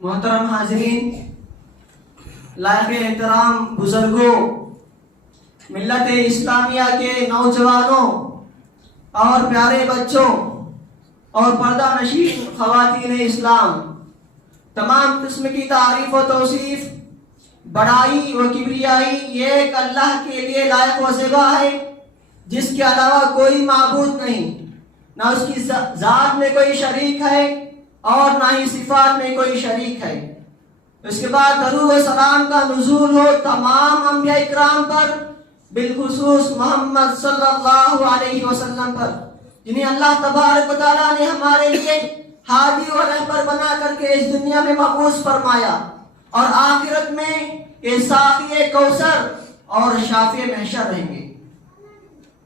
محترم حاضرین، لائق احترام بزرگوں، ملت اسلامیہ کے نوجوانوں اور پیارے بچوں اور پردہ نشین خواتین اسلام، تمام قسم کی تعریف و توصیف، بڑائی و کبریائی یہ ایک اللہ کے لیے لائق و زیبا ہے جس کے علاوہ کوئی معبود نہیں، نہ اس کی ذات میں کوئی شریک ہے اور نہ ہی صفات میں کوئی شریک ہے۔ اس کے بعد درود و سلام کا نزول ہو تمام انبیاء اکرام پر، بالخصوص محمد صلی اللہ علیہ وسلم پر، جنہیں اللہ تبارک و تعالیٰ نے ہمارے لیے ہادی و رہبر بنا کر کے اس دنیا میں مبعوث فرمایا، اور آخرت میں یہ ساقی کوثر اور شافع محشر رہیں گے۔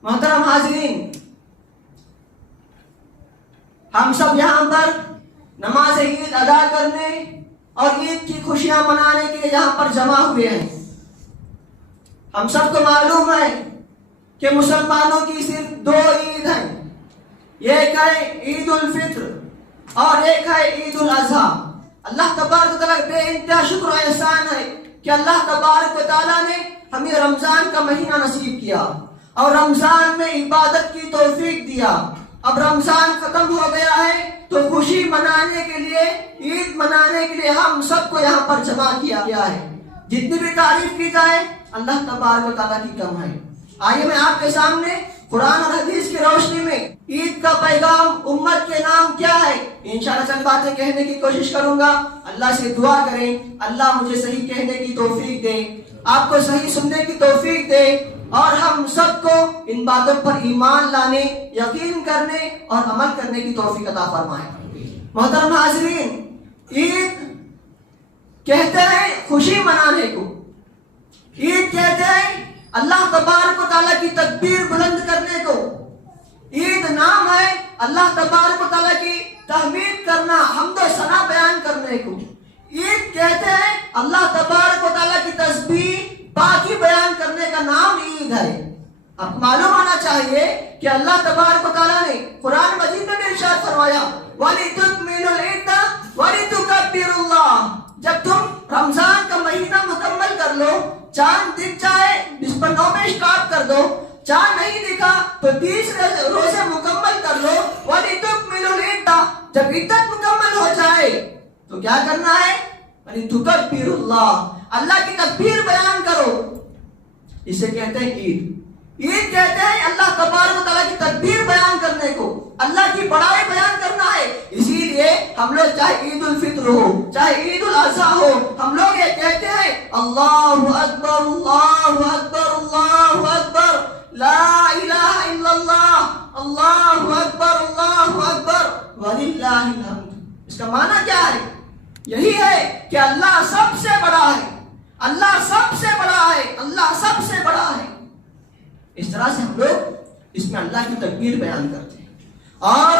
محترم حاضرین، ہم سب یہاں پر نماز عید ادا کرنے اور عید کی خوشیاں منانے کے لیے یہاں پر جمع ہوئے ہیں۔ ہم سب کو معلوم ہے کہ مسلمانوں کی صرف دو عید ہیں، ایک ہے عید الفطر اور ایک ہے عید الاضحیٰ۔ اللہ تبارک و تعالیٰ بے انتہا شکر و احسان ہے کہ اللہ تبارک و تعالیٰ نے ہمیں رمضان کا مہینہ نصیب کیا اور رمضان میں عبادت کی توفیق دیا۔ اب رمضان ختم ہو گیا ہے تو خوشی منانے کے لیے، عید منانے کے لیے ہم سب کو یہاں پر جمع کیا گیا ہے۔ جتنی بھی تعریف کی جائے اللہ تبارک و تعالیٰ کی کم ہے۔ آئیے میں آپ کے سامنے قرآن اور حدیث کی روشنی میں عید کا پیغام، امت کے نام کیا ہے، انشاءاللہ چند باتیں کہنے کی کوشش کروں گا۔ اللہ سے دعا کریں اللہ مجھے صحیح کہنے کی توفیق دے، آپ کو صحیح سننے کی توفیق دے، اور ہم سب کو ان باتوں پر ایمان لانے، یقین کرنے اور عمل کرنے کی توفیق عطا فرمائے۔ محترم حاضرین، عید کہتے ہیں خوشی منانے کو، عید کہتے ہیں اللہ تبارک و تعالیٰ کی تکبیر بلند کرنے کو، عید نام ہے اللہ تبارک و تعالیٰ کی تحمید کرنا، حمد و ثنا بیان کرنے کو، عید کہتے ہیں اللہ تبارک و تعالیٰ کی تسبیح پاکی بیان کرنے کا نام عید ہے۔ اب معلوم ہونا چاہیے کہ اللہ تبارک و تعالیٰ نے قرآن مجید میں ارشاد فرمایا وَلِتُكْمِلُوا الْعِدَّةَ وَلِتُكَبِّرُوا اللَّهَ، جب تم رمضان کا مہینہ مکمل کر لو، چاند دکھ جائے 29 میں اسٹارٹ کر دو، چاند نہیں دکھا تو 30 روزے مکمل کر لو، وَلِتُكْمِلُوا الْعِدَّةَ، جب عدت مکمل ہو جائے تو کیا کرنا ہے، وَلِتُكَبِّرُوا اللَّهَ، اللہ کی تکبیر بیان کرو۔ اسے کہتے ہیں عید۔ عید کہتے ہیں اللہ تبارک و تعالیٰ کی تکبیر بیان کرنے کو، اللہ کی بڑائی بیان کرنا ہے۔ اسی لیے ہم لوگ چاہے عید الفطر ہو چاہے عید الاضحیٰ ہو، ہم لوگ یہ کہتے ہیں اللہ اکبر اللہ اکبر اللہ اکبر لا الہ الا اللہ اللہ اکبر وللہ الحمد۔ اس کا معنی کیا ہے؟ یہی ہے کہ اللہ سب سے بڑا ہے، اللہ سب سے بڑا ہے، اللہ سب سے بڑا ہے۔ اس طرح سے ہم لوگ اس میں اللہ کی تکبیر بیان کرتے ہیں۔ اور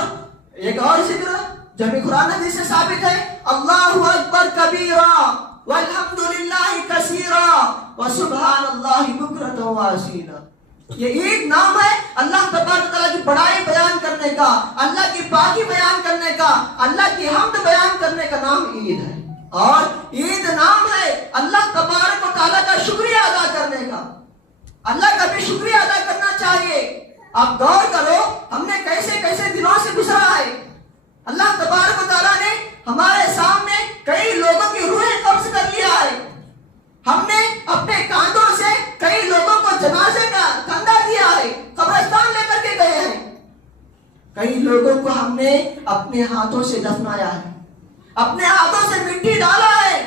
ایک اور ذکر جو بھی قرآن حدیث سے ثابت ہے، اللہ اکبر کبیرا والحمد للہ کثیرا وسبحان اللہ بکرۃ واصیلا۔ یہ عید نام ہے اللہ تبارک تعالیٰ کی بڑائی بیان کرنے کا، اللہ کی پاکی بیان کرنے کا، اللہ کی حمد بیان کرنے کا نام عید ہے۔ اور عید نام ہے اللہ تبارک و تعالیٰ کا شکریہ ادا کرنے کا۔ اللہ کا بھی شکریہ ادا کرنا چاہیے۔ آپ غور کرو ہم نے کیسے کیسے دنوں سے گزرا ہے۔ اللہ تبارک و تعالیٰ نے ہمارے سامنے کئی لوگوں کی روحیں قبض کر لیا ہے۔ ہم نے اپنے کاندھوں سے کئی لوگوں کو جنازے کا کندھا دیا ہے، قبرستان لے کر کے گئے ہیں۔ کئی لوگوں کو ہم نے اپنے ہاتھوں سے دفنایا ہے، اپنے ہاتھوں سے مٹی ڈالا ہے۔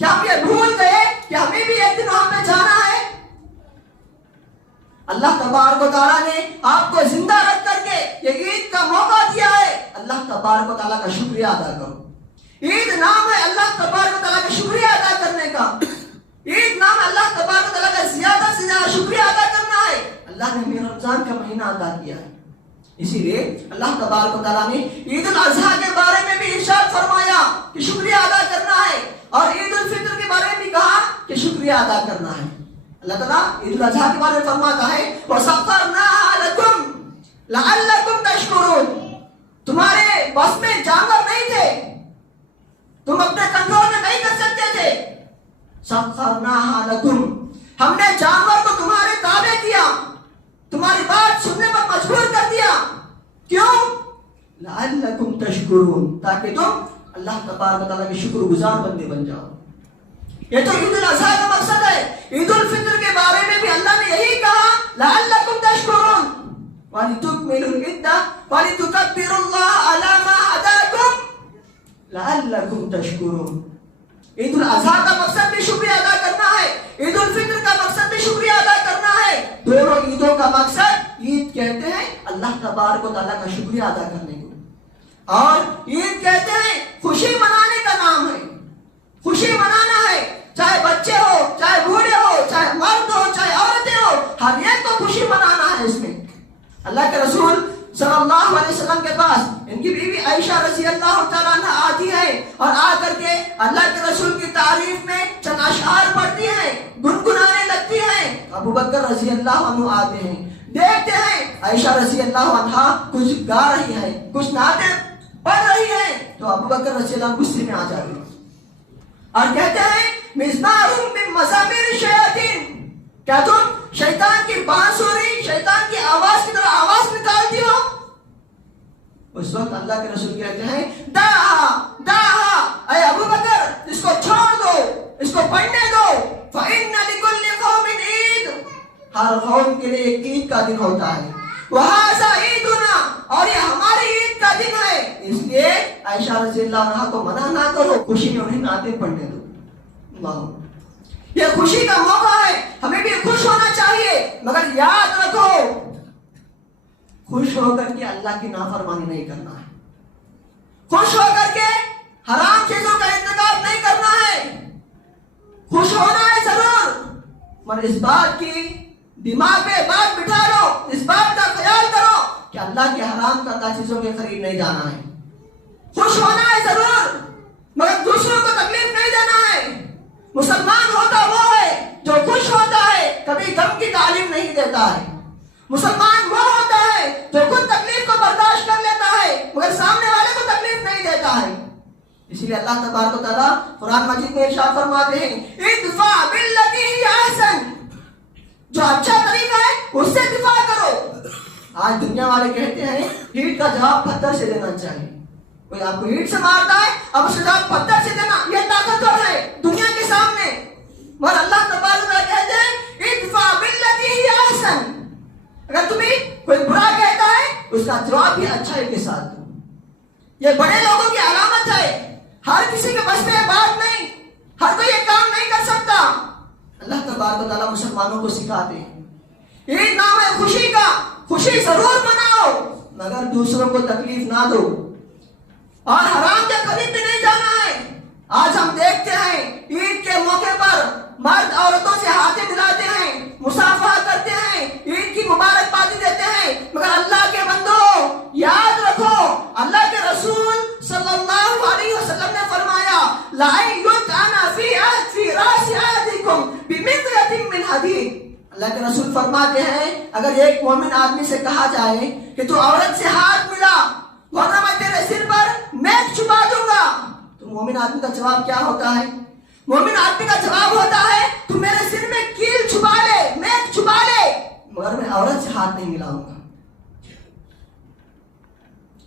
کیا ہم یہ بھول گئے کہ ہمیں بھی ایک دن وہاں پہ جانا ہے؟ اللہ تبارک و تعالیٰ نے آپ کو زندہ رکھ کر کے یہ عید کا موقع دیا ہے، اللہ تبارک و تعالیٰ کا شکریہ ادا کرو۔ عید نام ہے اللہ تبارک و تعالیٰ کا شکریہ ادا کرنے کا، عید نام اللہ تبارک و تعالیٰ کا زیادہ سے زیادہ شکریہ ادا کرنا ہے۔ اللہ نے ہمیں رمضان کا مہینہ عطا کیا ہے، اسی لیے اللہ تبارک و تعالیٰ نے عید الاضحیٰ کے بارے میں بھی ارشاد فرمایا کہ شکریہ ادا کرنا ہے، اور عید الفطر کے بارے میں بھی کہا کہ شکریہ ادا کرنا ہے۔ اللہ تعالیٰ عید الاضحیٰ کے بارے میں فرماتا ہے وَسَخَّرْنَاهَا لَكُمْ لَعَلَّكُمْ تَشْكُرُونَ، تمہارے بس میں جانور نہیں تھے، تم اپنے کندھوں لعلکم تشکرون، تاکہ تم اللہ تبارک و تعالیٰ کے شکر گزار بندے بن جاؤ۔ یہ تو عید الاضحیٰ کا مقصد ہے۔ عید الفطر کے بارے میں بھی اللہ نے یہی کہا لعلکم تشکرون وَلِتُكْمِلُوا الْعِدَّةَ وَلِتُكَبِّرُوا اللَّهَ عَلَى مَا هَدَاكُمْ لَعَلَّكُمْ تَشْكُرُونَ۔ عید الاضحیٰ کا مقصد بھی شکریہ ادا کرنا ہے، عید الفطر کا مقصد بھی شکریہ ادا کرنا ہے۔ دونوں عیدوں کا مقصد، عید کہتے ہیں اللہ تبارک و تعالیٰ کا شکریہ ادا کرنے کو، اور عید کہتے ہیں خوشی منانے کا نام ہے۔ خوشی منانا ہے، چاہے بچے ہو، چاہے بوڑھے ہو، چاہے مرد ہو، چاہے عورتیں ہو، ہر ایک کو خوشی منانا ہے۔ اس میں اللہ کے رسول صلی اللہ علیہ وسلم کے پاس ان کی بیوی عائشہ رضی اللہ تعالیٰ عنہ آتی ہے، اور آ کر کے اللہ کے رسول کی تعریف میں چند اشعار پڑھتی ہیں، گنگنانے لگتی ہیں۔ ابو بکر رضی اللہ عنہ آتے ہیں، دیکھتے ہیں عائشہ رضی اللہ عنہ کچھ گا رہی ہے، کچھ نعتیں پڑھ رہی ہے، تو ابو بکر رضی اللہ عنہ غصے میں آ جاتے ہیں اور کہتے ہیں مزمار من مزامیر الشیاطین، کیا تم شیطان کی بانسری، شیطان کی آواز کی طرح آواز نکالتی ہو؟ اس وقت اللہ کے رسول کہتے ہیں داہا، اے ابو بکر اس کو چھوڑ دو، اس کو پڑھنے دو، فَإِنَّ لِكُلِّ قَوْمٍ عِيدٌ، ہر قوم کے لیے ایک عید کا دن ہوتا ہے، وَهَذَا عِيدُنَا، اور یہ ہماری عید کا دن ہے، اس لیے عائشہ رضی اللہ عنہا کو منع نہ کرو، خوشی میں انہیں نعتیں پڑھنے دو۔ اللہ، یہ خوشی کا موقع ہے، ہمیں بھی خوش ہونا چاہیے، مگر یاد رکھو خوش ہو کر کے اللہ کی نافرمانی نہیں کرنا ہے، خوش ہو کر کے حرام چیزوں کا ارتکاب نہیں کرنا ہے۔ خوش ہونا ہے ضرور، مگر اس بات کی دماغ میں بات بٹھا لو، اس بات کا خیال کرو کہ اللہ کے حرام کردہ چیزوں کے قریب نہیں جانا ہے۔ خوش ہونا ہے ضرور، مگر دوسروں کو تکلیف نہیں دینا ہے۔ مسلمان ہوتا وہ ہے جو خوش ہوتا ہے، کبھی غم کی تعلیم نہیں دیتا ہے۔ مسلمان وہ ہوتا ہے جو خود تکلیف کو برداشت کر لیتا ہے، مگر سامنے والے کو تکلیف نہیں دیتا ہے۔ اسی لیے اللہ تبارک و تعالیٰ قرآن مجید میں ارشاد فرماتے ہیں ادفع باللتی ہی احسن، جو اچھا طریقہ ہے اس سے دفاع کرو۔ آج دنیا والے کہتے ہیں اینٹ کا جواب پتھر سے دینا چاہیے، کوئی آپ کو اینٹ سے مارتا ہے اب اس کا جواب پتھر سے دینا، یہ طاقتور ہے دنیا کے سامنے، مگر اللہ تبارک و تعالیٰ کہتے ہیں ادفع باللتی ہی احسن، اگر تمہیں کوئی برا کہتا ہے اس کا جواب بھی اچھائی کے ساتھ دو۔ یہ بڑے لوگوں کی علامت ہے، ہر کسی کے بس میں بات نہیں، ہر کوئی یہ کام نہیں کر سکتا۔ اللہ تبارک و تعالیٰ مسلمانوں کو سکھاتے ہیں عید نام ہے خوشی کا، خوشی ضرور مناؤ مگر دوسروں کو تکلیف نہ دو، اور حرام کے قریب بھی نہیں جانا ہے۔ آج ہم دیکھتے ہیں عید کے موقع پر مرد عورتوں سے ہاتھیں ملاتے ہیں، مصافحہ کرتے ہیں، عید کی مبارکبادی دیتے ہیں، مگر اللہ کے بندو یاد رکھو اللہ کے رسول صلی اللہ علیہ وسلم نے فرمایا لَأَن يُطْعَنَ فِي رَأْسِ أَحَدِكُمْ بِمِطْيَةٍ مِّنْ حَدِيدٍ، اللہ کے رسول فرماتے ہیں اگر ایک مومن آدمی سے کہا جائے کہ تو عورت سے ہاتھ ملا ورنہ میں تیرے سر پر میخ چھپا دوں گا، تو مومن آدمی کا جواب کیا ہوتا ہے؟ مومن آدمی کا جواب ہوتا ہے تو میرے سر میں کیل چھپا لے، میخ چھپا لے، مگر میں عورت سے ہاتھ نہیں ملاؤں گا۔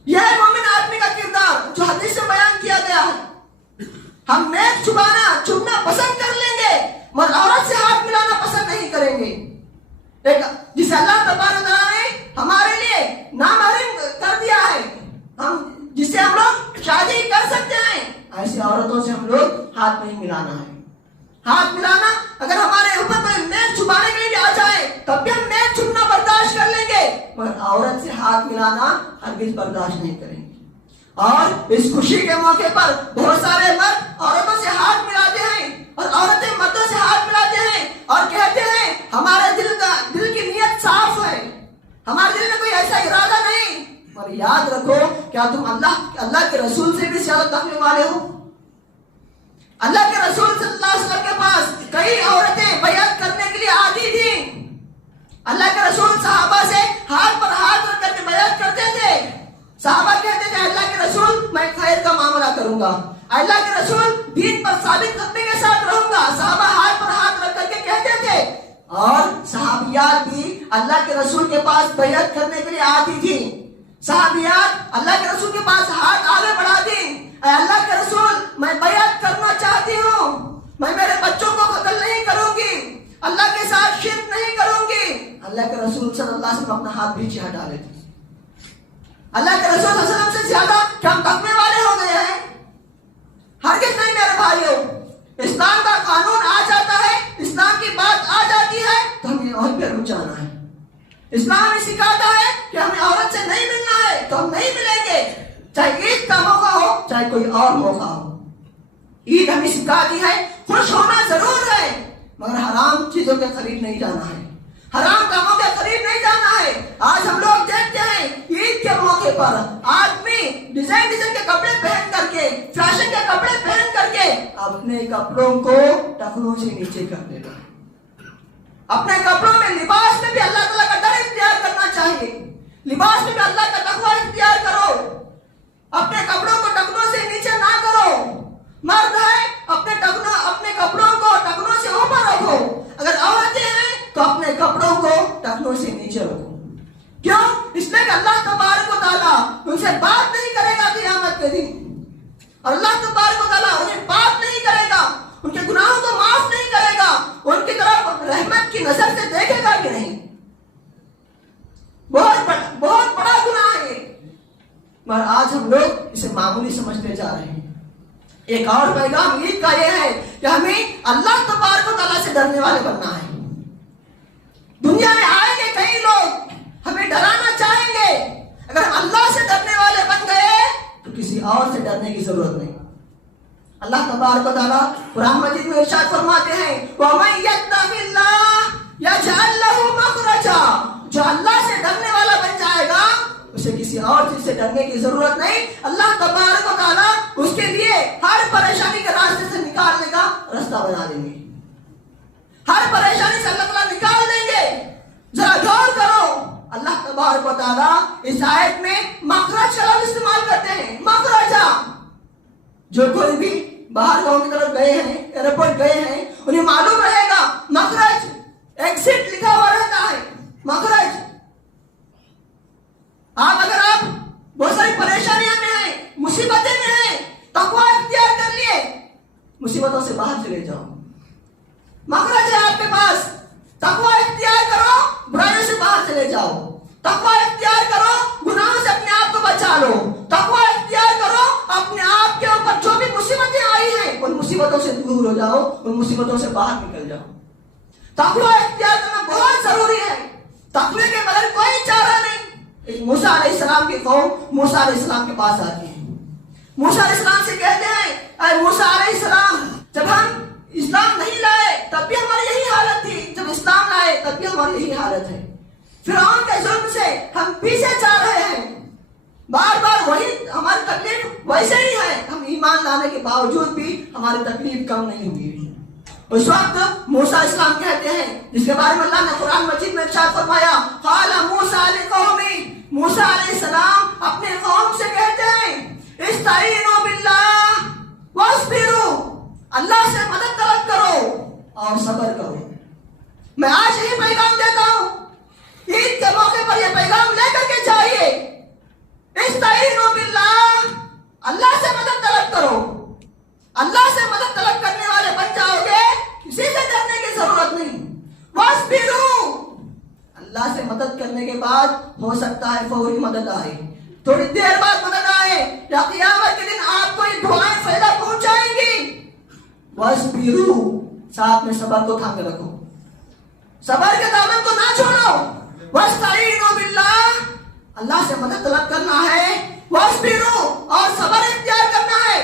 یہ ہے مومن آدمی کا کردار جو حدیث سے بیان کیا گیا ہے۔ ہم میخ چھپنا پسند کر لیں گے مگر عورت سے ہاتھ ملانا پسند نہیں کریں گے۔ جسے اللہ تبارک و تعالیٰ نے ہمارے لیے نامحرم کر دیا ہے، جس سے ہم لوگ شادی کر سکتے ہیں، ایسی عورتوں سے ہم لوگ ہاتھ نہیں ملانا ہے۔ ہاتھ ملانا اگر ہمارے اوپر کوئی میخ چھپانے کے لیے آ جائے تب بھی ہم میخ چھپنا برداشت کر لیں گے، مگر عورت سے ہاتھ ملانا ہرگز برداشت نہیں کریں گے۔ اور اس خوشی کے موقع پر بہت سارے مرد عورتوں سے ہاتھ ملاتے ہیں اور عورتیں مردوں سے ہاتھ ملاتے ہیں اور کہتے ہیں ہمارے دل کی نیت صاف ہے، ہمارے دل میں کوئی ایسا ارادہ نہیں۔ اور یاد رکھو کیا تم اللہ کے رسول سے بھی زیادہ تقوی والے ہو؟ اللہ کے رسول صلی اللہ علیہ وسلم کے پاس کئی عورتیں بیعت کرنے کے لیے آتی تھیں، اللہ کے رسول صحابہ سے ہاتھ پر ہاتھ رکھ کر کے بیعت کرتے تھے۔ صحابہ کہتے تھے اللہ کے رسول میں خیر کا معاملہ کروں گا، اللہ کے رسول دین پر ثابت قدمی کے ساتھ رہوں گا، صحابہ ہاتھ پر ہاتھ رکھ کر کے کہتے تھے۔ اور صحابیات بھی اللہ کے رسول کے پاس بیعت کرنے کے لیے آتی تھی، صحابیات اللہ کے رسول کے پاس ہاتھ آگے بڑھا دی، اے اللہ کے رسول میں بیعت کرنا چاہتی ہوں، میں میرے بچوں کو قتل نہیں کروں گی، اللہ کے ساتھ شرک نہیں کروں گی۔ اللہ کے رسول صلی اللہ علیہ وسلم اپنا ہاتھ پیچھے ہٹا لیتے۔ اللہ کے رسول صلی اللہ علیہ وسلم سے زیادہ کیا ہم تقوی والے ہو گئے ہیں؟ ہرگز نہیں میرے بھائیوں۔ اسلام کا قانون آ جاتا ہے، اسلام کی بات آ جاتی ہے تو ہمیں وہیں پہ رک جانا ہے۔ اسلام ہمیں سکھاتا ہے کہ ہمیں عورت سے نہیں ملنا ہے تو ہم نہیں ملیں گے، چاہے عید کا موقع ہو چاہے کوئی اور موقع ہو۔ عید ہمیں سکھاتی ہے خوش ہونا ضرور ہے مگر حرام چیزوں کے قریب نہیں جانا ہے، حرام کاموں کے قریب نہیں جانا ہے۔ آج ہم لوگ دیکھتے ہیں عید کے موقع پر آدمی ڈیزائن کے کپڑے پہن کر کے، فیشن کے کپڑے پہن کر کے اپنے کپڑوں کو ٹخنوں سے نیچے کر دیتا ہے۔ اپنے کپڑوں میں، لباس میں بھی اللہ تعالیٰ کا ڈر اختیار کرنا چاہیے، لباس میں بھی اللہ کا تقویٰ اختیار کرو، اپنے کپڑوں کو ٹخنوں سے نیچے نہ کرو۔ مرد ہے اپنے کپڑوں کو ٹخنوں سے اوپر رکھو، اگر عورتیں ہیں تو اپنے کپڑوں کو ٹخنوں سے نیچے رکھو۔ کیوں؟ اس لیے کہ اللہ تبارک و تعالیٰ ان سے بات نہیں کرے گا قیامت کے دن، اور اللہ تبارک و تعالیٰ انہیں بات نہیں کرے گا، ان کے گناہوں کو معاف نہیں کرے گا، ان کی طرف رحمت کی نظر سے دیکھے گا کہ نہیں۔ بہت بڑا گناہ ہے، مگر آج ہم لوگ اسے معمولی سمجھتے جا رہے ہیں۔ ایک اور پیغام عید کا یہ ہے کہ ہمیں اللہ تبارک و تعالیٰ سے ڈرنے والے بننا ہے۔ دنیا میں آئیں گے کئی لوگ ہمیں ڈرانا چاہیں گے، اگر ہم اللہ سے ڈرنے والے بن گئے تو کسی اور سے ڈرنے کی ضرورت نہیں۔ اللہ تبارک و تعالیٰ قرآن مجید میں ارشاد فرماتے ہیں وَمَن يَتَّقِ اللَّهَ يَجْعَل لَّهُ مَخْرَجًا، جو اللہ سے ڈرنے والا بن جائے گا اسے کسی اور چیز سے ڈرنے کی ضرورت نہیں۔ اللہ تبارک و تعالیٰ اس کے لیے ہر پریشانی کے راستے سے نکالنے کا راستہ بنا دیں گے، ہر پریشانی سے اللہ تعالیٰ نکال دیں گے۔ ذرا غور کرو، اللہ تبارک و تعالیٰ اس آیت میں مخرج کا لفظ استعمال کرتے ہیں، مخرجا۔ جو کوئی بھی باہر گاؤں کی طرف گئے ہیں، ایئرپورٹ گئے ہیں، انہیں معلوم رہے گا مخرج، ایگزٹ لکھا ہوا رہتا ہے، مخرج۔ آپ بہت ساری پریشانیاں میں ہیں، مصیبتیں میں ہیں، تقویٰ اختیار کر لیے، مصیبتوں سے باہر چلے جاؤ، مخرج ہے آپ کے پاس۔ تقویٰ اختیار کرو، برائیوں سے باہر چلے جاؤ، تقویٰ اختیار کرو، گناہوں سے اپنے آپ کو بچا لو، تقویٰ اختیار کرو، اپنے آپ کے اوپر جو بھی مصیبتیں آئی ہیں ان مصیبتوں سے دور ہو جاؤ، ان مصیبتوں سے باہر نکل جاؤ۔ تقویٰ اختیار کرنا بہت ضروری ہے، تقوی کے بغیر کوئی چارہ نہیں۔ موسیٰ علیہ السلام کی قوم موسیٰ علیہ السلام کے پاس آتی ہے، موسیٰ علیہ السلام سے کہتے ہیں اے موسیٰ علیہ السلام، جب ہم اسلام نہیں لائے تب بھی ہماری یہی حالت تھی، جب اسلام لائے تب بھی ہماری یہی حالت ہے، فرعون کے ظلم سے ہم پیچھے جا رہے ہیں، بار بار وہی ہماری تکلیف ویسے ہی ہے، ہم ایمان لانے کے باوجود بھی ہماری تکلیف کم نہیں ہوئی۔ اس وقت موسیٰ علیہ السلام کہتے ہیں، جس کے بارے میں اللہ نے قرآن مجید میں ارشاد فرمایا قال موسیٰ لقومہ، موسیٰ علیہ السلام اپنے قوم سے کہتے ہیں استعینوا باللہ واصبروا، اللہ سے مدد طلب کرو اور صبر کرو۔ میں آج یہی پیغام دیتا ہوں، عید کے موقع پر یہ پیغام لے کر کے جائیے، استعینوا باللہ، اللہ سے مدد طلب کرو۔ اللہ سے مدد طلب کرنے والے بن جاؤ گے، کسی سے ڈرنے کی ضرورت نہیں۔ واصبروا، اللہ سے مدد کرنے کے بعد ہو سکتا ہے فوری مدد آئے، تھوڑی دیر بعد مدد آئے، یا قیامت کے دن آپ کو یہ دعائیں فائدہ پہنچائیں گی۔ واصبروا، ساتھ میں صبر کو تھامے رکھو، صبر کے دامن کو نہ چھوڑو۔ واستعینوا باللہ، اللہ سے مدد طلب کرنا ہے، واصبروا، اور صبر اختیار کرنا ہے۔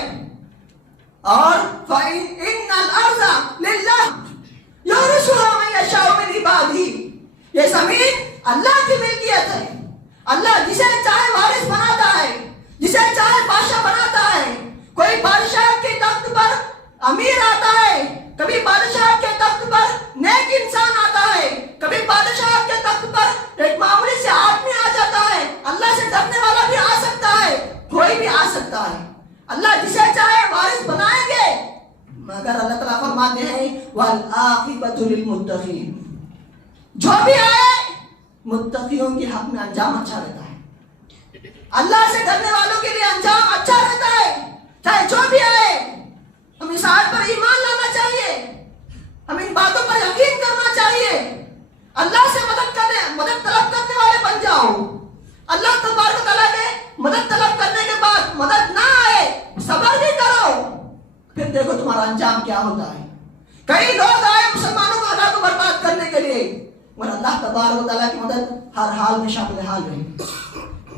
اور فَإِنَّ الْأَرْضَ لِلَّهِ يُورِثُهَا مَن يَشَاءُ مِنْ عِبَادِهِ، یہ زمین اللہ کی ملکیت ہے، اللہ جسے چاہے وارث بناتا ہے، جسے چاہے بادشاہ بناتا ہے۔ کوئی بادشاہ کے تخت پر امیر آتا ہے، کبھی بادشاہ کے تخت پر نیک انسان آتا ہے، کبھی بادشاہ کے تخت پر ایک معمولی سے آدمی آ جاتا ہے، اللہ سے ڈرنے والا بھی آ سکتا ہے، کوئی بھی آ سکتا ہے، اللہ جسے چاہے وارث بنائیں گے۔ مگر اللہ تعالیٰ فرماتے ہیں وَالْعَاقِبَةُ لِلْمُتَّقِينَ، جو بھی آئے متقیوں کے حق میں انجام اچھا رہتا ہے۔ اللہ سے ڈرنے والوں کے لیے انجام اچھا رہتا ہے، چاہے جو بھی آئے۔ ہم اس آیت پر ایمان لانا چاہیے، ہم ان باتوں پر یقین کرنا چاہیے۔ اللہ سے مدد طلب کرنے والے بن جاؤ۔ اللہ تبارک و تعالیٰ نے مدد طلب کرنے کے بعد مدد نہ آئے، صبر بھی کرو، پھر دیکھو تمہارا انجام کیا ہوتا ہے۔ کئی لوگ آئے مسلمانوں کو اللہ کو برباد کرنے کے لیے، اور اللہ تبارک و تعالیٰ کی مدد ہر حال میں شامل حال رہی۔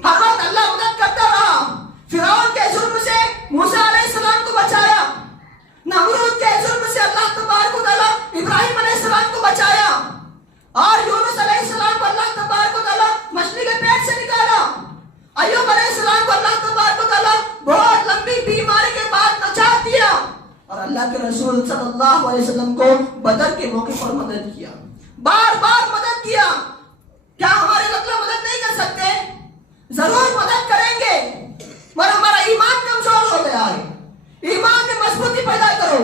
ہر وقت اللہ مدد کرتا رہا۔ فرعون کے ظلم سے موسیٰ علیہ السلام کو بچایا، نمرود کے ظلم سے اللہ تبارک و تعالیٰ ابراہیم علیہ السلام کو بچایا، اور یونس علیہ السلام کو اللہ تبارک و تعالیٰ مچھلی کے پیٹ سے نکالا، ایوب علیہ السلام کو اللہ تبارک و تعالیٰ بہت لمبی بیماری کے بعد نجات دیا، اور اللہ کے رسول صلی اللہ علیہ وسلم کو بدر کے موقع پر مدد کیا، بار بار مدد کیا۔ کیا ہمارے مطلب مدد نہیں کر سکتے؟ ضرور مدد کریں گے، مگر ہمارا ایمان کمزور ہو گیا ہے۔ ایمان میں مضبوطی پیدا کرو۔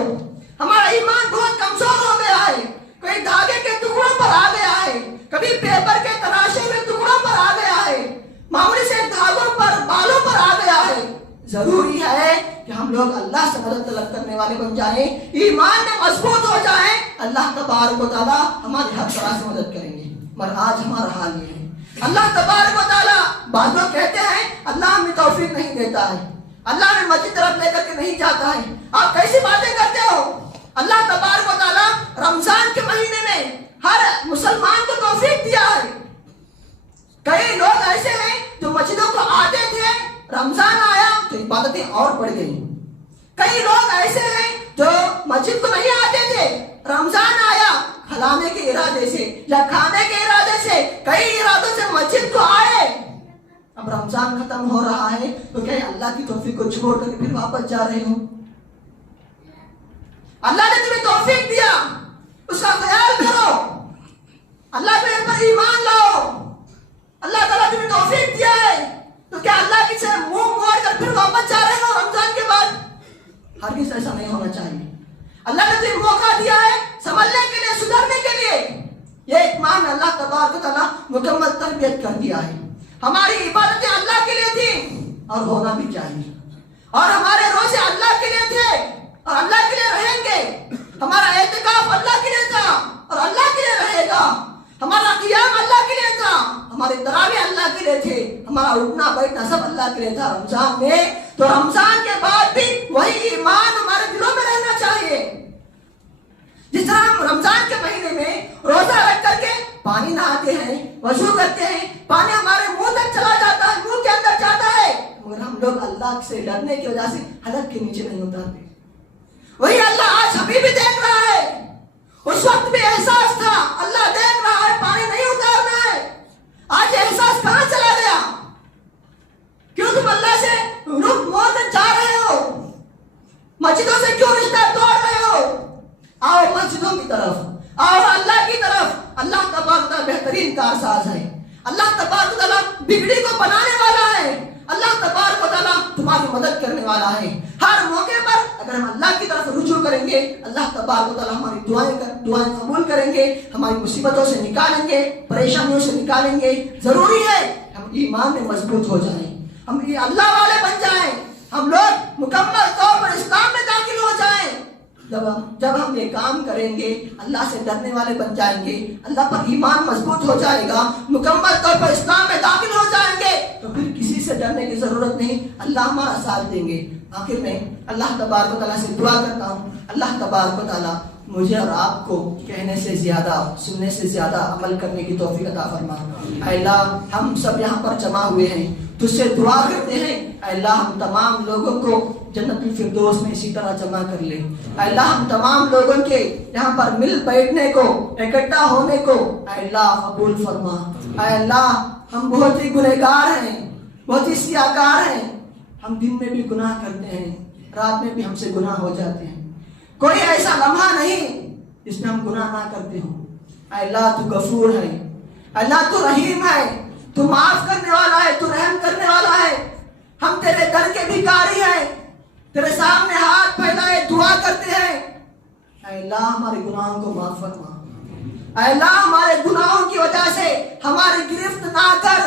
ہمارا ایمان بہت کمزور ہو گیا ہے، کوئی دھاگے کے ٹکڑوں پر آ گیا ہے، کبھی پیپر کے تراشے ہوئے ٹکڑوں پر آ گیا ہے، معمولی سے دھاگوں پر، بالوں پر آ گیا ہے۔ ضروری ہے کہ ہم لوگ اللہ سے مدد طلب کرنے والے بن جائیں، ایمان میں مضبوط ہو جائیں، اللہ تبارک و تعالیٰ ہماری ہر طرح سے مدد کریں گے۔ مگر آج ہمارا حال یہ ہے، اللہ تبارک و تعالیٰ، بعض لوگ کہتے ہیں اللہ ہمیں توفیق نہیں دیتا ہے، اللہ ہمیں مسجد طرف لے کر کے نہیں جاتا ہے۔ آپ کیسی باتیں کرتے ہو؟ اللہ تبارک و تعالیٰ رمضان کے مہینے میں ہر مسلمان کو توفیق دیا ہے۔ کئی لوگ ایسے ہیں جو مسجدوں کو آتے تھے، رمضان آیا تو عبادتیں اور بڑھ گئی۔ کئی لوگ ایسے ہیں جو مسجد کو نہیں آتے تھے، رمضان آیا کھلانے کے ارادے سے یا کھانے کے ارادے سے، کئی ارادوں سے مسجد کو آئے۔ اب رمضان ختم ہو رہا ہے تو کیا اللہ کی توفیق کو چھوڑ کر پھر واپس جا رہے ہو؟ اللہ نے تمہیں توفیق دیا، اس کا خیال کرو، اللہ کے اوپر ایمان لاؤ۔ اللہ تعالیٰ تمہیں توفیق دیا ہے تو کیا اللہ کی سے منہ موڑ کر پھر واپس جا رہے ہو رمضان کے بعد؟ ہرگز ایسا نہیں ہونا چاہیے۔ اللہ نے تمہیں موقع دیا ہے سنبھلنے کے لیے، سدھرنے کے لیے۔ یہ ایک ماہ میں اللہ تبارک و تعالیٰ مکمل تربیت کر دیا ہے۔ ہماری عبادتیں اللہ کے لیے تھیں اور ہونا بھی چاہیے، اور ہمارے روزے اللہ کے لیے تھے اور اللہ کے لیے رہیں گے۔ ہمارا اعتکاف اللہ کے لیے تھا اور اللہ کے لیے رہے گا۔ ہمارا قیام اللہ کے لیے تھا، ہمارے تراویح اللہ کے لیے تھے، ہمارا اٹھنا بیٹھنا سب اللہ کے لیے تھا رمضان میں۔ تو رمضان کے بعد بھی وہی ایمان ہمارے دلوں میں رہنا چاہیے۔ جس طرح ہم رمضان کے مہینے میں روزہ رکھ کر کے پانی نہاتے ہیں، وضو کرتے ہیں، پانی ہمارے منہ تک چلا جاتا ہے، منہ کے اندر جاتا ہے، مگر ہم لوگ اللہ سے ڈرنے کی وجہ سے حلق کے نیچے نہیں اتارتے۔ وہی اللہ آج ہمیں بھی دیکھ رہا ہے، اس وقت بھی احساس تھا، اللہ دیکھ رہا ہے، پانی نہیں اتارنا ہے۔ آج احساس کہاں چلا گیا؟ کیوں تم اللہ سے رخ موڑ کر جا رہے ہو؟ مسجدوں سے کیوں رشتہ توڑ رہے ہو؟ آؤ مسجدوں کی طرف، آؤ اللہ کی طرف۔ اللہ تبارک و تعالیٰ بہترین کارساز ہے، اللہ تبارک و تعالیٰ بگڑی کو بنانے والا ہے، اللہ تبارک و تعالیٰ تمہاری مدد کرنے والا ہے۔ ہر موقع پر اگر ہم اللہ کی طرف رجوع کریں گے، اللہ تبارک و تعالیٰ ہماری دعائیں قبول کریں گے، ہماری مصیبتوں سے نکالیں گے، پریشانیوں سے نکالیں گے۔ ضروری ہے ہم ایمان میں مضبوط ہو جائیں، ہم اللہ والے بن جائیں، ہم لوگ مکمل طور پر اسلام میں داخل ہو جائیں۔ جب ہم یہ کام کریں گے، اللہ سے ڈرنے والے بن جائیں گے، اللہ پر ایمان مضبوط ہو جائے گا، مکمل طور پر اسلام میں داخل ہو جائیں گے، تو پھر کسی سے ڈرنے کی ضرورت نہیں، اللہ ہمارا ساتھ دیں گے۔ آخر میں اللہ تبارک و تعالیٰ سے دعا کرتا ہوں، اللہ تبارک و تعالیٰ مجھے اور آپ کو کہنے سے زیادہ، سننے سے زیادہ عمل کرنے کی توفیق عطا فرما۔ اے اللہ، ہم سب یہاں پر جمع ہوئے ہیں، تجھ سے دعا کرتے ہیں، اے اللہ ہم تمام لوگوں کو جنت الفردوس میں اسی طرح جمع کر لے۔ اے اللہ ہم تمام لوگوں کے یہاں پر مل بیٹھنے کو، اکٹھا ہونے کو اے اللہ قبول فرما۔ اے اللہ ہم بہت ہی گنہگار ہیں، بہت ہی سیاہکار ہیں، ہم دن میں بھی گناہ کرتے ہیں، رات میں بھی ہم سے گناہ ہو جاتے ہیں، کوئی ایسا لمحہ نہیں جس میں ہم گناہ نہ کرتے ہوں۔ اے اللہ تو غفور ہے، اے اللہ تو رحیم ہے، تو معاف کرنے والا ہے، تو رحم کرنے والا ہے۔ ہم تیرے در کے بھکاری ہیں، تیرے سامنے ہاتھ پھیلائے دعا کرتے ہیں، اے اللہ ہمارے گناہوں کو معاف فرما۔ اے اللہ ہمارے گناہوں کی وجہ سے ہماری گرفت نہ کر،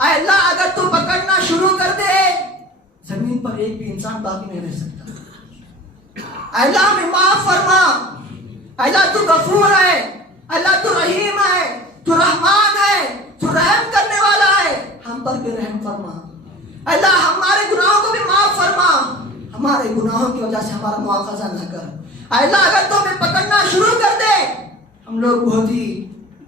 اے اللہ اگر تو پکڑنا شروع کر دے زمین پر ایک بھی انسان باقی نہیں رہ سکتا۔ اے اللہ ہمیں معاف فرما، اے اللہ تو غفور ہے، اے اللہ تو رحیم ہے، تو رحمان ہے، تو رحم کرنے والا ہے، ہم پر بھی رحم فرما۔ اے اللہ ہمارے گناہوں کو بھی معاف فرما، ہمارے گناہوں کی وجہ سے ہمارا مواخذہ نہ کر۔ اے اللہ اگر تو ہمیں پکڑنا شروع کر دے ہم لوگ بہت ہی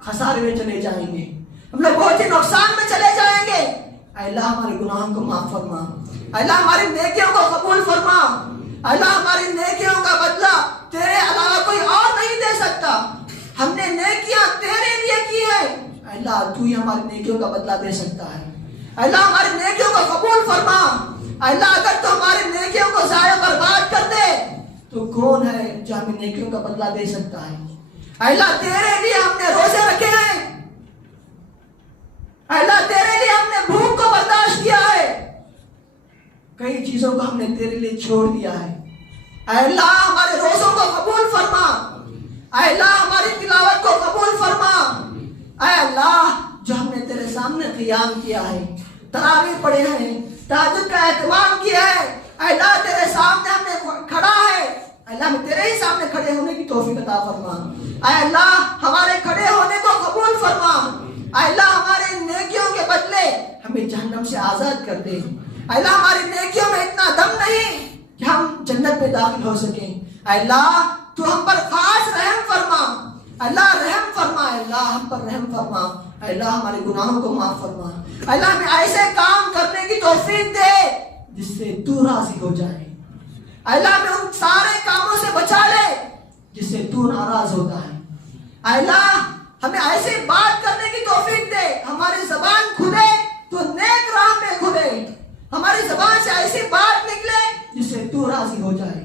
خسارے میں چلے جائیں گے، ہم لوگ بہت ہی نقصان میں چلے جائیں گے۔ اے اللہ ہمارے گناہوں کو معاف فرما، اے اللہ ہماری نیکیوں کو قبول فرما، اے اللہ ہماری نیکیوں کا بدلہ تیرے علاوہ کوئی اور نہیں دے سکتا۔ ہم نے نیکیاں تیرے لیے کی ہے، اے اللہ تو ہی ہماری نیکیوں کا بدلہ دے سکتا ہے۔ اے اللہ ہماری نیکیوں کو قبول فرما، اے اللہ اگر تو ہماری نیکیوں کو ضائع برباد کر دے تو کون ہے جو ہمیں نیکیوں کا بدلہ دے سکتا ہے۔ اے اللہ تیرے لیے ہم نے روزے رکھے ہیں، اے اللہ تیرے لیے ہم نے بھوک کو برداشت کیا ہے، کئی چیزوں کو ہم نے تیرے لیے چھوڑ دیا ہے۔ اے اللہ ہمارے روزوں کو قبول فرما، اے اللہ ہماری تلاوت کو قبول فرما، اے اللہ جو ہم نے تیرے سامنے قیام کیا ہے، تراویح پڑھے ہیں، تہجد کا اہتمام کیا ہے، اے اللہ تیرے سامنے ہم نے کھڑا ہے، اے اللہ ہمیں تیرے ہی سامنے کھڑے ہونے کی توفیق عطا فرما۔ اے اللہ ہمارے کھڑے ہونے کو قبول فرما، اے اللہ ہمارے نیکیوں کے بدلے ہمیں جہنم سے آزاد کر دے۔ اے اللہ ہماری نیکیوں میں اتنا دم نہیں کہ ہم جنت میں داخل ہو سکیں، اے اللہ تو ہم پر خاص رحم فرما، اے اللہ رحم فرما، اے اللہ ہم پر رحم فرما، اے اللہ ہمارے گناہوں کو معاف فرما، اے اللہ ہمیں ایسے کام کرنے کی توفیق دے جس سے تو راضی ہو جائے، اے اللہ ہمیں ان سارے کاموں سے بچا لے جس سے تو ناراض ہوتا ہے، اے اللہ ہمیں ایسے بات کرنے کی توفیق دے ہماری زبان کھلے تو نیک راہ میں کھلے، ہماری زبان سے ایسی بات نکلے جس سے تو راضی ہو جائے،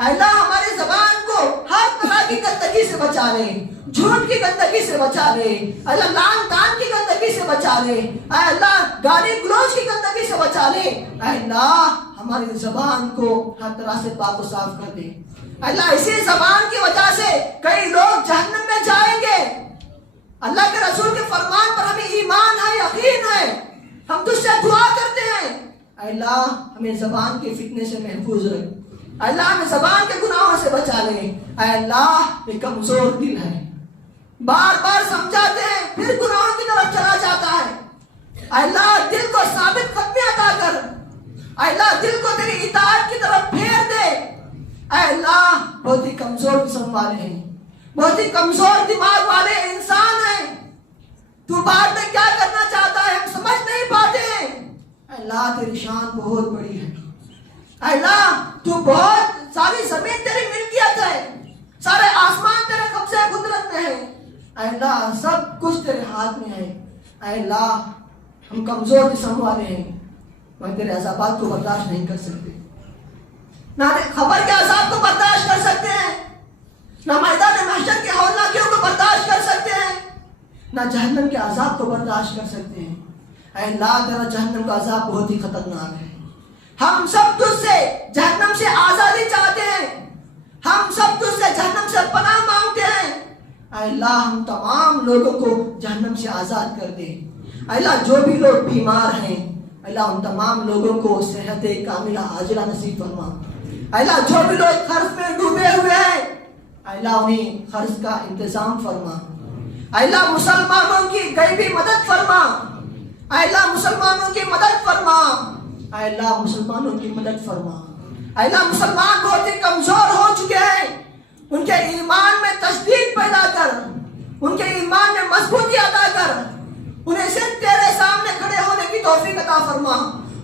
اے اللہ ہماری زبان کو ہر طرح کی گندگی سے بچا لے، جھوٹ کی گندگی سے بچا لے، اے اللہ لعن طعن کی گندگی سے بچا لے، اے اللہ گالی گلوچ کی گندگی سے بچا لے، اے اللہ ہماری زبان کو ہر طرح سے پاک و صاف کر دے۔ اللہ اسی زبان کی وجہ سے کئی لوگ جہنم میں جائیں گے، اللہ کے رسول کے فرمان پر ہمیں ایمان ہے، یقین ہے، ہم تجھ سے دعا کرتے ہیں اے اللہ ہمیں زبان کے فتنے سے محفوظ رکھ، اے اللہ ہمیں زبان کے گناہوں سے بچا لے، اے اللہ یہ کمزور دل ہے، بار بار سمجھاتے ہیں پھر گناہوں کی طرف چلا جاتا ہے، اے اللہ دل کو ثابت قدمی عطا کر، اے اللہ دل کو تیری اطاعت کی طرف پھیر دے، اے اللہ بہت ہی کمزور قسم والے ہیں، بہت ہی کمزور دماغ والے انسان ہیں، تو بعد میں کیا کرنا چاہتا ہے ہم سمجھ نہیں پاتے ہیں، اے اللہ تیری شان بہت بڑی ہے، اے اللہ تو بہت ساری زمین تیری ملکیت ہے، سارے آسمان تیرے قبضے قدرت میں ہے، اے اللہ سب کچھ تیرے ہاتھ میں ہے، اے اللہ ہم کمزور قسم والے ہیں، مگر تیرے عذابات کو برداشت نہیں کر سکتے، نہ خبر کے عذاب کو برداشت کر سکتے ہیں، نہ میدان محشر کے ہولناکیوں کو برداشت کر سکتے ہیں، نہ جہنم کے عذاب کو برداشت کر سکتے ہیں، اے اللہ تیرا جہنم کا عذاب بہت ہی خطرناک ہے، ہم سب تجھ سے جہنم سے آزادی چاہتے ہیں، ہم سب تجھ سے جہنم سے پناہ مانگتے ہیں، اے اللہ ہم تمام لوگوں کو جہنم سے آزاد کر دے، اے اللہ جو بھی لوگ بیمار ہیں اللہ ان تمام لوگوں کو صحت کاملہ عاجلہ نصیب فرما، اللہ جو بھی لوگ قرض میں ڈوبے ہوئے ہیں اللہ انہیں قرض کا انتظام فرما، اللہ مسلمانوں کی غیبی مدد فرما، اللہ مسلمانوں کی مدد فرما، اللہ مسلمانوں کی مدد فرما، اللہ مسلمان بہت ہی کمزور ہو چکے ہیں، ان کے ایمان میں تجدید پیدا کر، ان کے ایمان میں مضبوطی عطا کر، انہیں صرف تیرے سامنے کھڑے ہونے کی توفیق عطا فرما،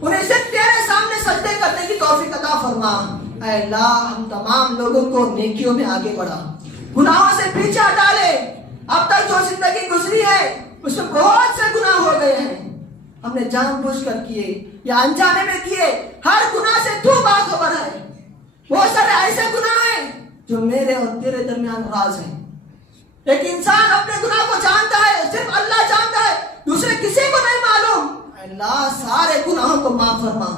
انہیں صرف تیرے سامنے سجدے کرنے کی توفیق عطا فرما، اے اللہ ہم تمام لوگوں کو نیکیوں میں آگے بڑھا، گناہوں سے پیچھے ہٹا لے، اب تک جو زندگی گزری ہے اس میں بہت سے گناہ ہو گئے ہیں، ہم نے جان بوجھ کر کیے یا انجانے میں کیے، ہر گناہ سے تو باخبر ہے، بہت سارے ایسے گناہ ہیں جو میرے اور تیرے درمیان راز ہیں، ایک انسان اپنے گناہ کو جانتا ہے صرف اللہ جانتا ہے، دوسرے کسی کو نہیں معلوم، اللہ سارے گناہوں کو معاف فرما،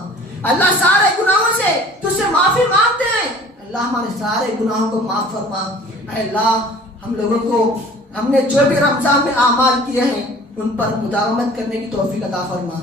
اللہ سارے گناہوں سے تجھ سے معافی مانگتے ہیں، اللہ ہمارے سارے گناہوں کو معاف فرما، اے اللہ ہم لوگوں کو ہم نے جو بھی رمضان میں اعمال کیے ہیں ان پر مداومت کرنے کی توفیق عطا فرما.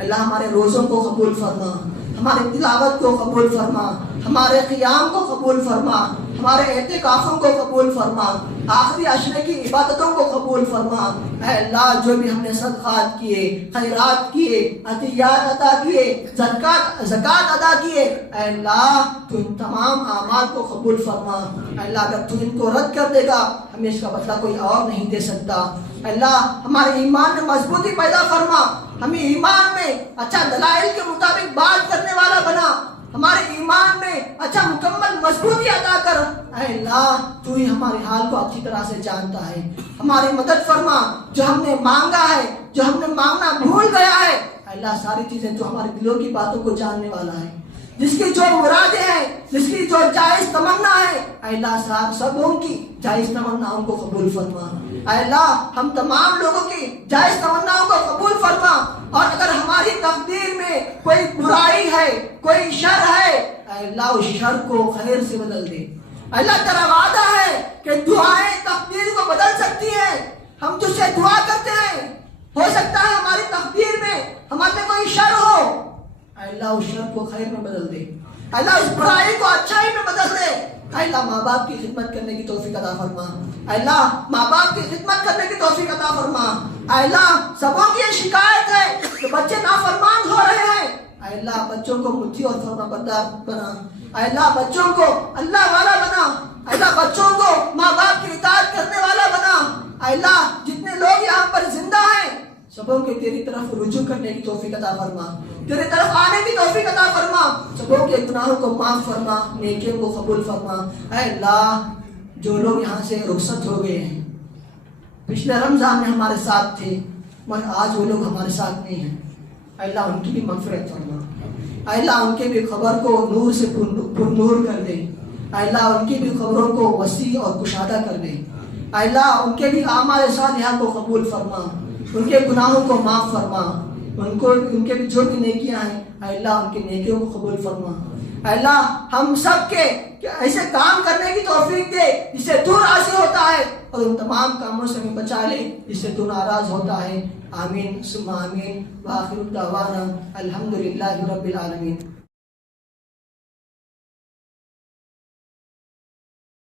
اللہ ہمارے روزوں کو قبول فرما, ہماری تلاوت کو قبول فرما, ہمارے قیام کو قبول فرما, ہمارے اعتکافوں کو قبول فرما, آخری عشرے کی عبادتوں کو قبول فرما. اے اللہ جو بھی ہم نے صدقات کیے, خیرات کیے, عطیات عطا کیے, زکوٰۃ ادا کیے, اے اللہ تو ان تمام اعمال کو قبول فرما. اے اللہ اگر تو ان کو رد کر دے گا ہمیں اس کا بدلہ کوئی اور نہیں دے سکتا. اے اللہ ہمارے ایمان میں مضبوطی پیدا فرما, ہمیں ایمان میں اچھا دلائل کے مطابق بات کرنے والا بنا, ہمارے ایمان میں اچھا مکمل مضبوطی عطا کر. اے اللہ تو ہی ہمارے حال کو اچھی طرح سے جانتا ہے, ہماری مدد فرما. جو ہم نے مانگا ہے, جو ہم نے مانگنا بھول گیا ہے, اے اللہ ساری چیزیں جو ہمارے دلوں کی باتوں کو جاننے والا ہے, جس کی جو مرادیں ہیں, جس کی جو جائز تمنا ہے, اے اللہ سبوں کی جائز تمناؤں کو قبول فرما. اے اللہ ہم تمام لوگوں کی جائز تمناؤں کو قبول فرما. اور اگر ہماری تقدیر میں کوئی برائی ہے, کوئی شر ہے, اے اللہ اس شر کو خیر سے بدل دے. اے اللہ تیرا وعدہ ہے کہ دعائیں تقدیر کو بدل سکتی ہیں. ہم تجھ سے دعا کرتے ہیں, ہو سکتا ہے ہماری تقدیر میں ہمارے میں کوئی شر ہو, اے اللہ اس شر کو خیر میں بدل دے. اے اللہ اس برائی کو اچھائی میں بدل دے. اے اللہ ماں باپ کی خدمت کرنے کی توفیق عطا فرما. اے اللہ ماں باپ کی خدمت کرنے کی توفیق عطا فرما. اے اللہ سبوں کی یہ شکایت ہے کہ بچے نافرمان ہو رہے ہیں. اے اللہ بچوں کو مطیع اور فرما بردار بنا. اے اللہ بچوں کو اللہ والا بنا. اے اللہ بچوں کو ماں باپ کی اطاعت کرنے والا بنا. اے اللہ جتنے لوگ یہاں پر زندہ ہیں سبوں کے تیری طرف رجوع کرنے کی توفیق عطا فرما, تیری طرف آنے کی توفیق عطا فرما. سبوں کے گناہوں کو معاف فرما, نیکیوں کو قبول فرما. اے اللہ جو لوگ یہاں سے رخصت ہو گئے ہیں, پچھلے رمضان میں ہمارے ساتھ تھے مگر آج وہ لوگ ہمارے ساتھ نہیں ہیں, اے اللہ ان کی بھی مغفرت فرما. اے اللہ ان کے بھی خبر کو نور سے پر نور کر دے. اے اللہ ان کی بھی خبروں کو وسیع اور کشادہ کر دے. اے اللہ ان کے بھی اعمال صالحہ کو قبول فرما, ان کے گناہوں کو معاف فرما. ان کے بھی جو بھی نیکیاں ہیں اے اللہ ان کے نیکیوں کو قبول فرما. اے اللہ ہم سب کے ایسے کام کرنے کی توفیق دے جس سے تو راضی ہوتا ہے, اور ان تمام کاموں سے ہمیں بچا لے جس سے تو ناراض ہوتا ہے. آمین ثم آمین. وآخر دعوانا الحمدللہ رب العالمین.